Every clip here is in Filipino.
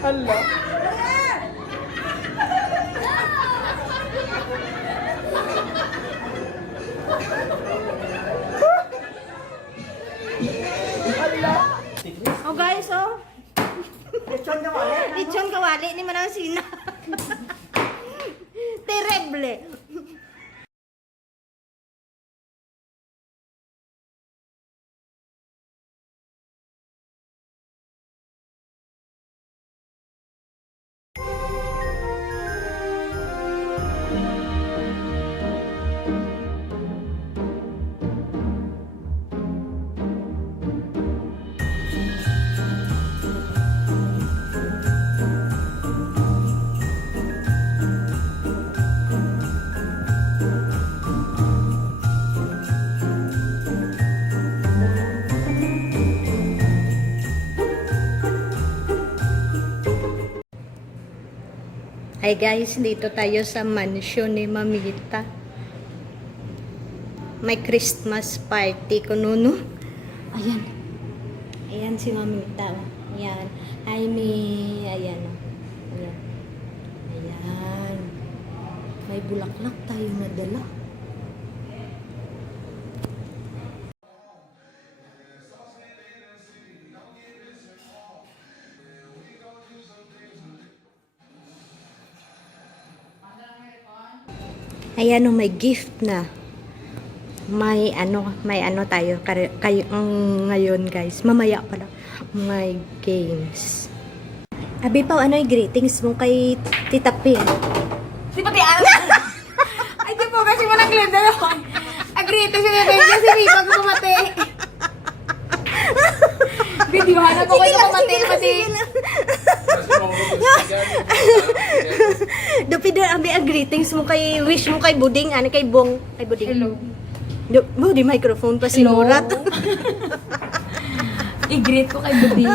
Hala. Oh guys, oh. Lechon kawali ni manang sina. Terrible. Hi guys, dito tayo sa mansion ni Mamita. May Christmas party ko nuno. Ayan. Ayan si Mamita. Ayan. Hi me. Ayan. Ayan. Ayan. May bulaklak tayo nadala. Ayan o, may gift na. May ano tayo kayo ngayon guys. Mamaya pala. May games. Abi pa, ano yung greetings mo kay Tita Ping? Di pati ay, di po kasi mo nag-lead na naman. Agree siya na rin kasi may pag-pumate. Videohan ako kayo pumate pati. Dapat abi ang greetings mo kay wish mo kay Buding, ano kay Bong, kay Buding. Hello. Di microphone pa sinurat. I-greet ko kay Buding.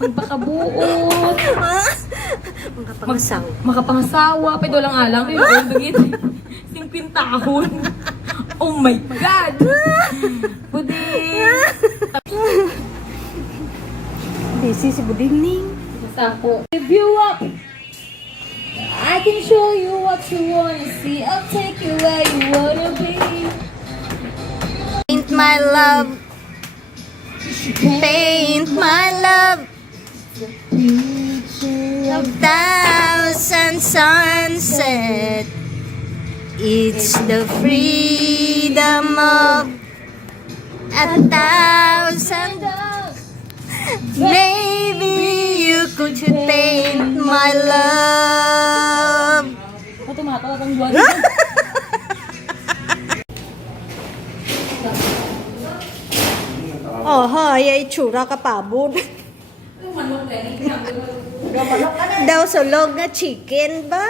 Magpakabuot. Makapangasawa. Pedo lang alang. Ayun, dugit. 50 tahon. Oh my God. Buding. Busy si Buding ning. Basta po. Review up. I can show you what you wanna see. I'll take you where you wanna be. Paint my love. Paint my love. Of thousand sunset. It's the freedom of a thousand. Maybe you could paint my love. Matumato ang buwan. Oh, hay, ay tsura ka pabon. Daw sulog nga chicken ba?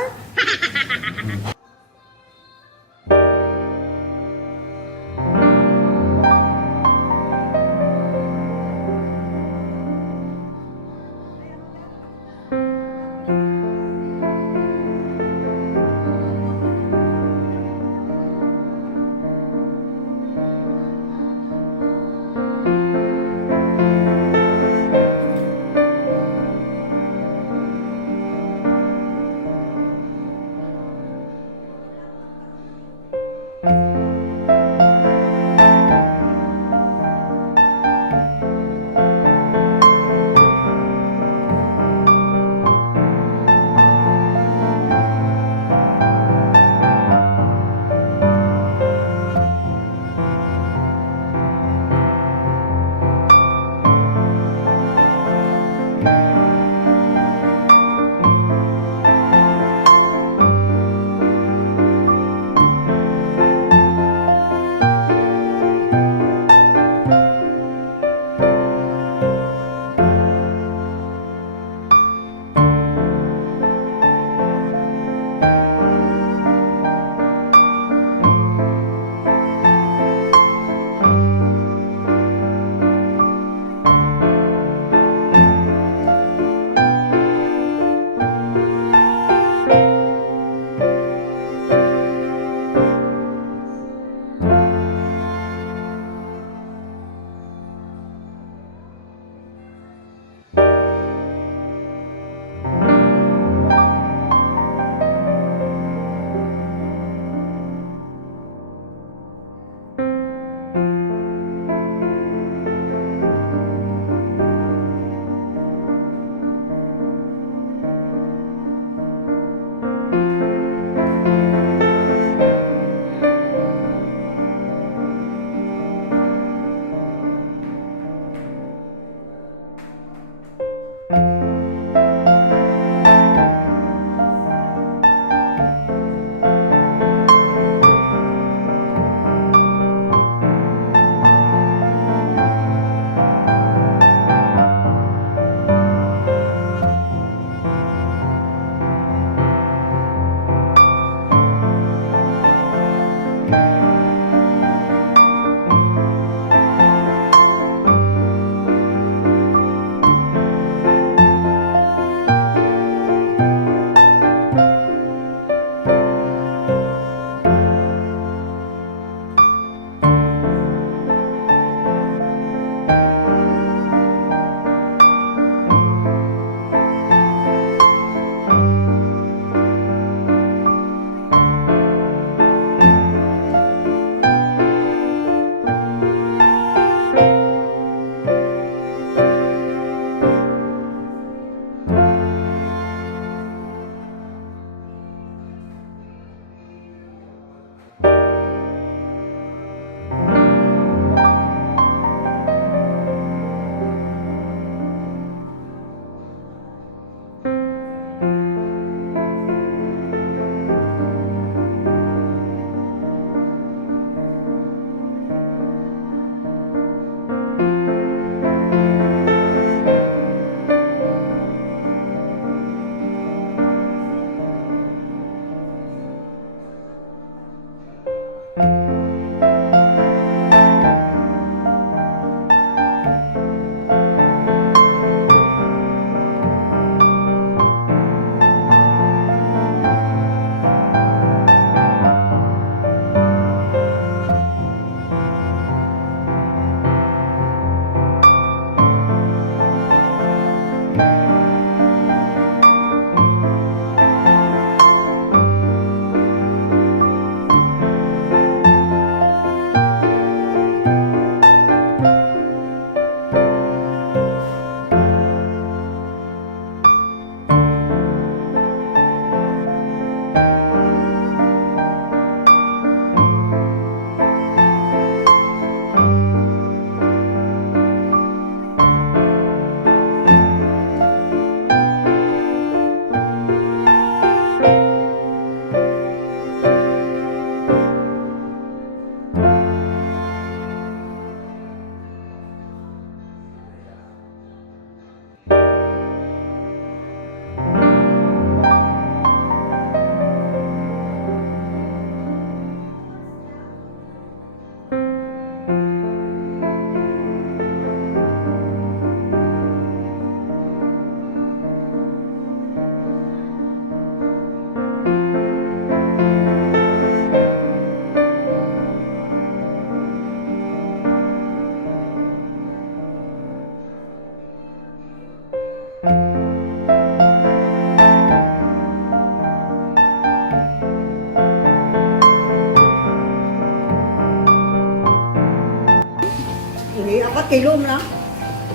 kilo na.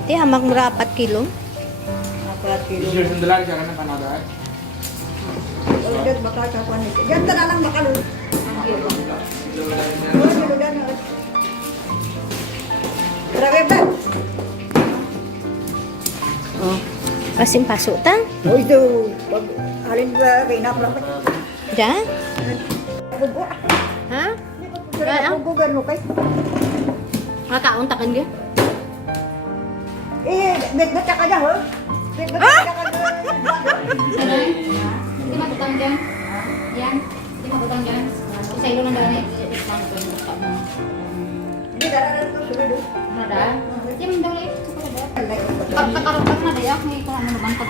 Ti hamak mura 4 kilo. 4 kilo. Isyo sundalag siya ka na Canada eh. Ulit baka sa panis. Diyan ka na lang makalun. Grabe ba? Oh. Kasing paso ta. Uy, do. Pag alin ba, rinap lang. Diyan? Bugo. Ha? Bugugan mo kay. Makauntakan ka? Bet-bet ka dyan, ho? Bet-bet ka dyan. Hindi mabutang dyan. Yan. Hindi mabutang dyan. Isa ilo lang daan eh. Hindi, dararan ko, sumido. Ano da? Hindi mo daw eh. Pagkakaroon na dayak. May kung ano naman pag...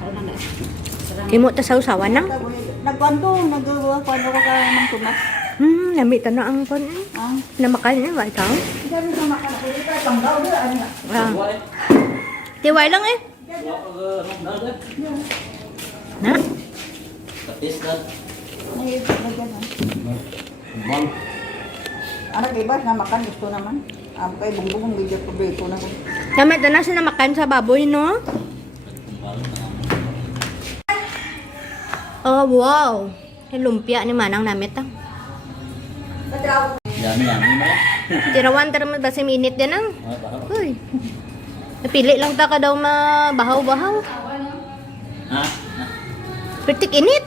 Ano na dayak. Imo ta sa usawan nang? Nagkwanto, nagagawa ko ka ng tumas. Namita na ang pon. Ah, Namakal niya ba ikaw? sabi sa makalapuri ka, tanggaw doon, ano yan? Ah. Tiway lang eh. Na? Anak ibas na makan, gusto naman. Kay bungbong video ko dito na ko. Namita na siya namakan sa baboy, no? Oh, wow. Yung lumpia ni Manang namit ah. Yummy ba? Tirawan tara mo ba si minute din ang? Uy. Napili lang ta ka daw mabahaw-bahaw. Ha? Pertik init.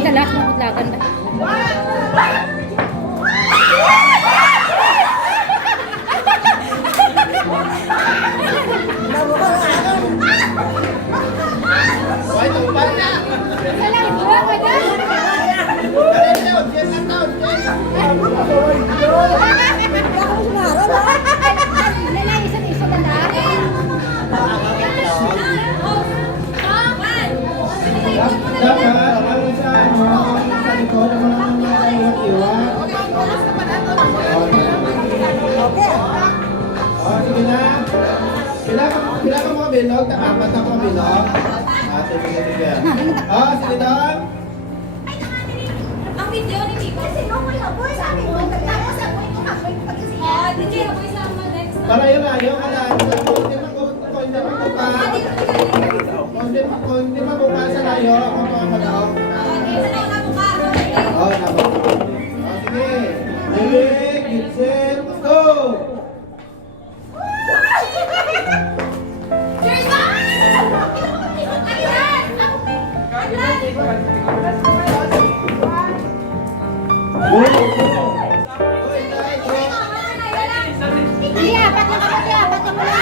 Ilalak mo kutlakan ba? Sige na. Pila ka mga bilog? Apat ako mga bilog. Sige. Oh, sige daw. Ang video ni Miko. Kasi no, may haboy sa akin. Tapos ako ito haboy ko kasi. Hindi haboy sa mga next. Para yun na, yung alam. Hindi mabuka sa layo. Ako mga malaw. Oh, nabo. Sige. Ready, get set, go! Hindi, apat na kapatid. Apat na pala.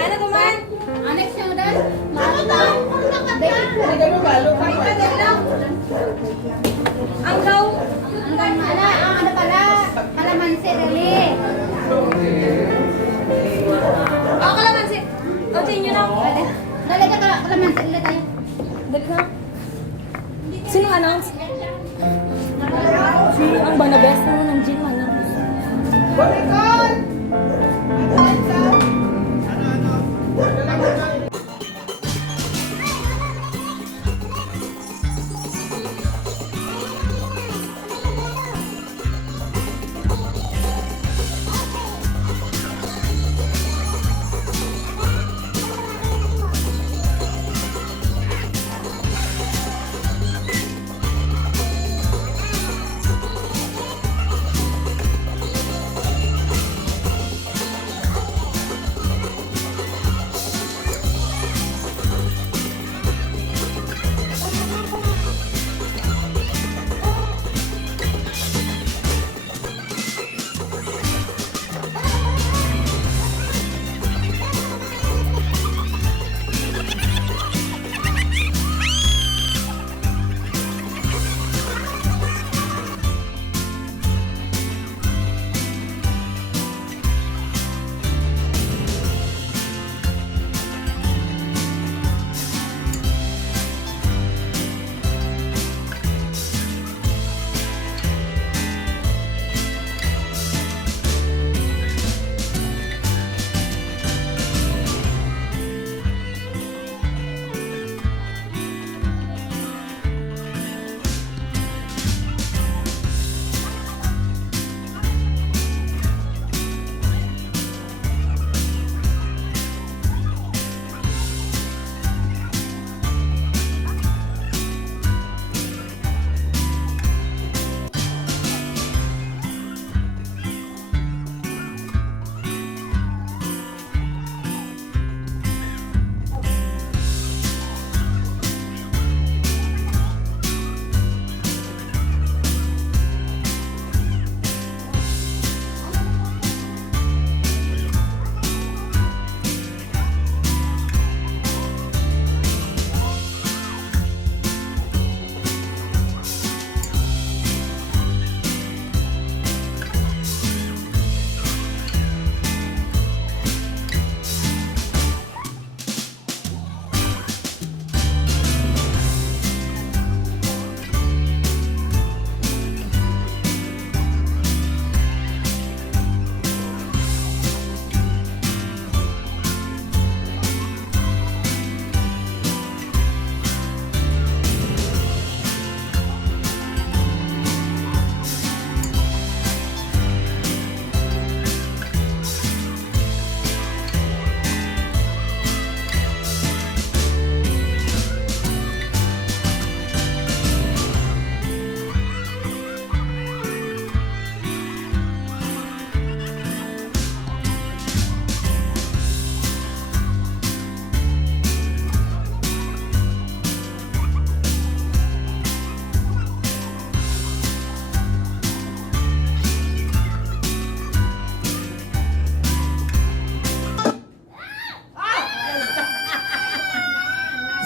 Ano kuman? Anex yung das. Ang gaw. Ang ano pala? Kalamansi, reli. Ako kalamansi. O, sa inyo na. Dali ka kalamansi, reli tayo. Dali na. Sino announce? Si ang Best mo ng gin man. Balikan! Balikan!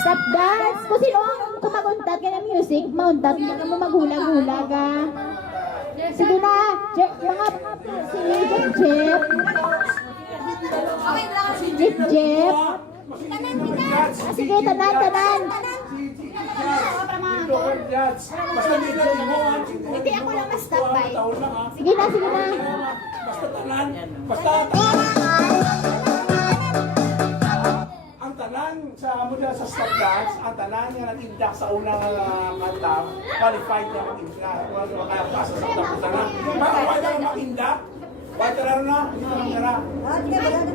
Stop dance! Kung sino ang kumaguntat ka ng music, mauntat, hindi ka mo maghula-hula ka. Sige na, mga si Jeff. Sige, tanan. Hindi ako lang ma-stop by. Sige na. Basta tanan. Basta ang tanan sa mula sa stop dance, ang tanan niya nag-indak sa unang kanta, qualified na mag-indak. Kung makapasa sa tapos tanan. Makapay na mag-indak. Pwede na, hindi na lang nila. Okay.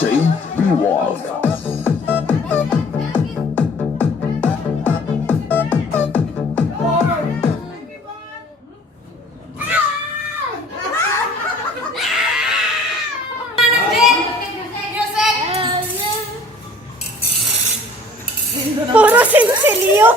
DJ B-Walk. Puro sinsilyo.